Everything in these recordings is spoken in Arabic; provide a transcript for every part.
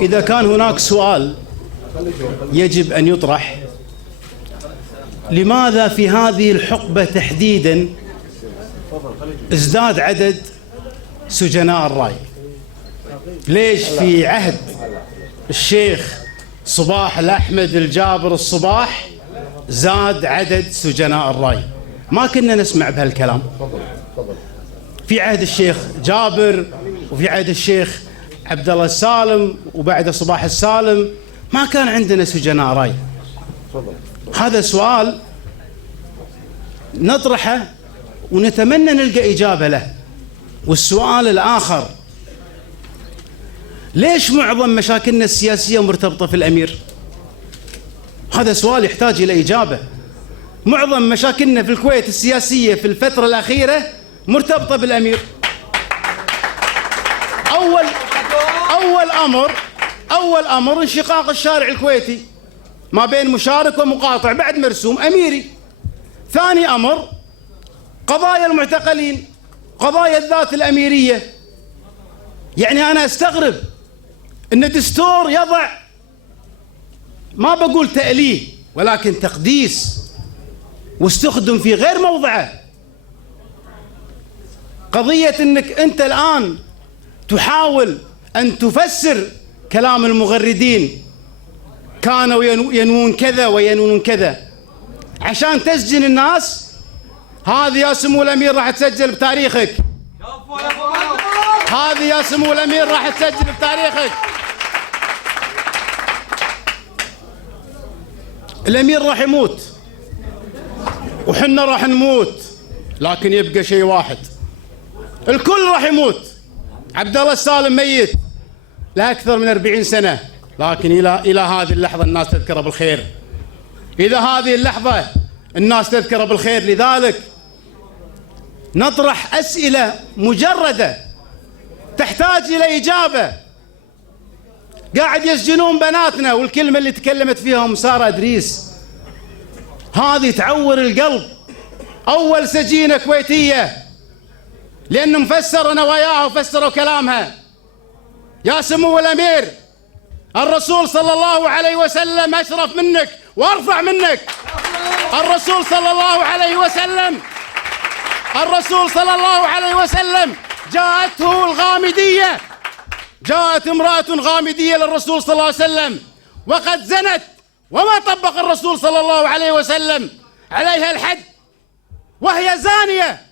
إذا كان هناك سؤال يجب أن يطرح، لماذا في هذه الحقبة تحديدا ازداد عدد سجناء الرأي؟ ليش في عهد الشيخ صباح الأحمد الجابر الصباح زاد عدد سجناء الرأي؟ ما كنا نسمع بهالكلام. في عهد الشيخ جابر وفي عهد الشيخ عبد الله السالم وبعد صباح السالم ما كان عندنا سجناء رأي. هذا سؤال نطرحه ونتمنى نلقى إجابة له. والسؤال الآخر، ليش معظم مشاكلنا السياسية مرتبطة في الأمير؟ هذا سؤال يحتاج إلى إجابة. معظم مشاكلنا في الكويت السياسية في الفترة الأخيرة مرتبطة بالأمير. أول أمر انشقاق الشارع الكويتي ما بين مشارك ومقاطع بعد مرسوم أميري. ثاني أمر قضايا المعتقلين، قضايا الذات الأميرية. يعني أنا أستغرب أن الدستور يضع، ما بقول تأليه ولكن تقديس، واستخدم في غير موضعه. قضية أنك أنت الآن تحاول أن تفسر كلام المغردين، كانوا ينوون كذا وينوون كذا عشان تسجن الناس. هذه يا سمو الأمير راح تسجل بتاريخك. هذه يا سمو الأمير راح تسجل بتاريخك. الأمير راح يموت وحنا راح نموت، لكن يبقى شيء واحد، الكل راح يموت. عبد الله السالم ميت له أكثر من 40 سنة، لكن إلى هذه اللحظة الناس تذكره بالخير. إلى هذه اللحظة الناس تذكره بالخير. لذلك نطرح أسئلة مجردة تحتاج إلى إجابة. قاعد يسجنون بناتنا، والكلمة اللي تكلمت فيها سارة إدريس هذه تعور القلب. أول سجينة كويتية لأنهم فسروا نواياها وفسروا كلامها. يا سمو الأمير، الرسول صلى الله عليه وسلم أشرف منك وأرفع منك. الرسول صلى الله عليه وسلم جاءته الغامدية، جاءت امرأة غامدية للرسول صلى الله عليه وسلم وقد زنت، وما طبق الرسول صلى الله عليه وسلم عليها الحد وهي زانية،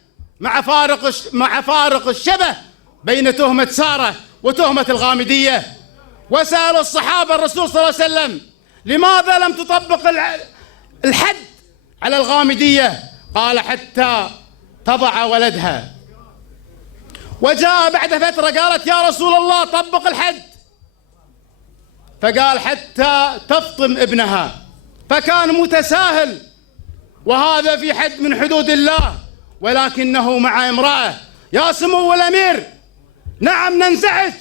مع فارق الشبه بين تهمة سارة وتهمة الغامدية. وسأل الصحابة الرسول صلى الله عليه وسلم لماذا لم تطبق الحد على الغامدية؟ قال حتى تضع ولدها. وجاء بعد فترة قالت يا رسول الله طبق الحد، فقال حتى تفطم ابنها، فكان متساهل. وهذا في حد من حدود الله، ولكنه مع امرأة. يا سمو الأمير، نعم ننزعج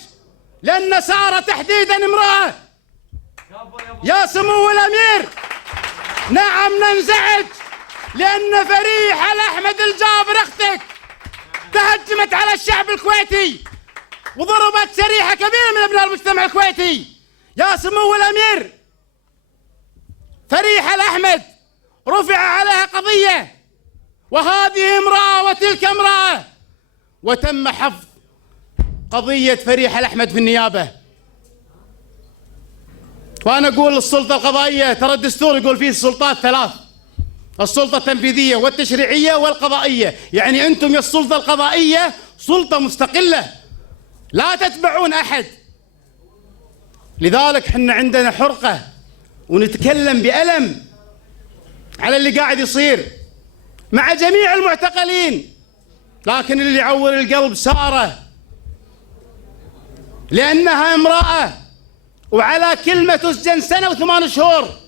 لأن سارة تحديدا امرأة. يا سمو الأمير، نعم ننزعج لأن فريحة الأحمد الجابر أختك تهجمت على الشعب الكويتي وضربت شريحة كبيرة من أبناء المجتمع الكويتي. يا سمو الأمير، فريحة الأحمد رفع عليها قضية، وهذه امرأة وتلك امرأة، وتم حفظ قضية فريحة الأحمد في النيابة. وأنا أقول للسلطة القضائية، ترى الدستور يقول فيه السلطات ثلاث: السلطة التنفيذية والتشريعية والقضائية. يعني أنتم يا السلطة القضائية سلطة مستقلة لا تتبعون أحد. لذلك حنا عندنا حرقة ونتكلم بألم على اللي قاعد يصير مع جميع المعتقلين. لكن اللي يعور القلب سارة، لأنها امرأة وعلى كلمة تسجن 1 سنة و8 شهور.